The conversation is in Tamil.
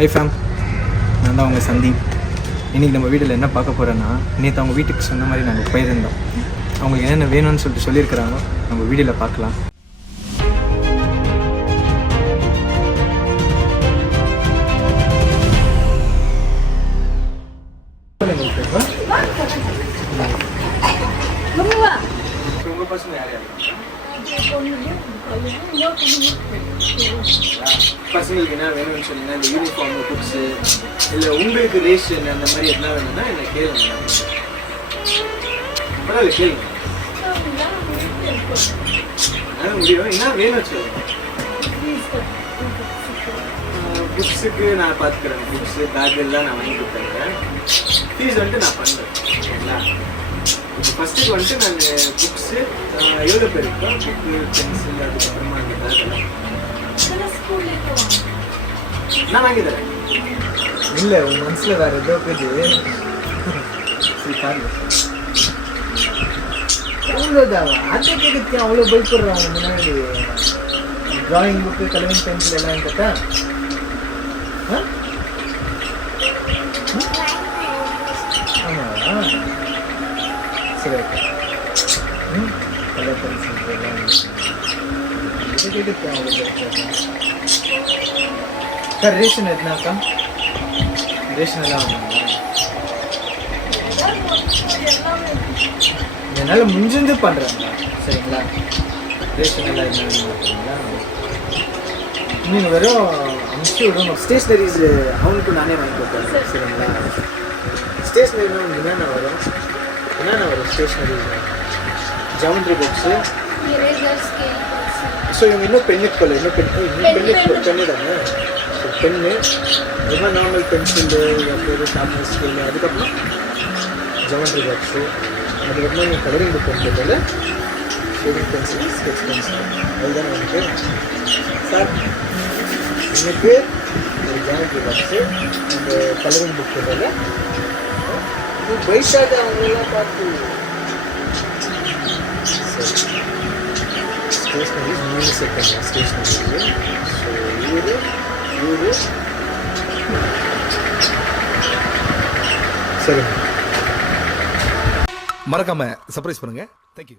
ஹை ஃபேம், நான் தான் அவங்க சந்தீப். இன்றைக்கி நம்ம வீட்டில் என்ன பார்க்க போகிறோன்னா, நேற்று அவங்க வீட்டுக்கு சொன்ன மாதிரி நாங்கள் போயிருந்தோம். அவங்களுக்கு என்னென்ன வேணும்னு சொல்லிட்டு சொல்லியிருக்கிறாங்க. நம்ம வீடியோவில் பார்க்கலாம். உங்கள் பசங்க யார் யார் பசங்களுக்கு என்ன வேணும்னு சொன்னீங்கன்னா, இந்த யூனிஃபார்ம், புக்ஸு, இல்லை உங்களுக்கு ரேஷன் அந்த மாதிரி என்ன வேணும்னா என்ன கேளுங்க. பரவாயில்ல, கேளுங்க. முடியும். என்ன வேணும் சொல்லுங்க. புக்ஸுக்கு நான் பார்த்துக்கிறேன். புக்ஸு, பேக் எல்லாம் நான் வாங்கி கொடுத்துருக்கேன். ஃபீஸ் வந்துட்டு நான் பண்ணுறேன். சரிங்களா? இப்போ ஃபஸ்ட்டுக்கு வந்துட்டு நான் புக்ஸு எவ்வளோ பேர் இருக்கோம், புக்கு, பென்சில், அதுக்கப்புறமா அந்த பேக்கெல்லாம் நான் வாங்கி தரேன். இல்லை, உன் மனசில் வேறு ஏதோ போயிடுது. சரி பாருங்க. அவ்வளோதாவா? அதை கேட்குறேன். அவ்வளோ பயப்படுறான் அவங்க முன்னாடி. ட்ராயிங் புக்கு, கலரிங் பென்சில் எல்லாம் கேட்டா ஆமாவா? சரி, ஓகே. கலர் பென்சில் எல்லாம் இதை கேட்குறேன். அவ்வளோ சார், ரேஷன் எதுனாக்கா? ரேஷன் எல்லாம் வாங்கினாங்களா? என்னால் முடிஞ்சு பண்ணுறாங்களா? சரிங்களா? ரேஷன் எல்லாம் என்ன பண்ணுறீங்களா? நீங்கள் வெறும் அமுச்சு விடணும். ஸ்டேஷ்னரிஸ் அவனுக்கும் நானே வாங்கி கொடுப்பேன். சரிங்களா? ஸ்டேஷ்னரினா உங்களுக்கு என்னென்ன வரும்? Stationery geometry box. ஸோ இவங்க இன்னும் பென்னுக்கு போல. இன்னும் பென்னு தானே. ஸோ பென்னு, ரொம்ப நார்மல் பென்சிலு, அப்புறம் ஷார்ப்னர் ஸ்கேலு, அதுக்கப்புறம் ஜாமெண்ட்ரி பாக்ஸு, அதுக்கப்புறம் நீங்கள் கலரிங் புக் பண்ணுறதுல ஷேடிங் பென்சில், ஸ்கெட்ச் பென்சில், அதுதான் எனக்கு. சார், எனக்கு ஒரு ஜாமெண்ட்ரி பாக்ஸு, அந்த கலரிங் புக் பண்ணுறதுல பைசாக அவங்களெல்லாம் பார்த்து. சரி, ஸ்டேஷ்னரி 3 செகண்ட் ஸ்டேஷ்னரி. ஸோ இவரு மறக்காம சர்ப்ரைஸ் பண்ணுங்க. தேங்க்யூ.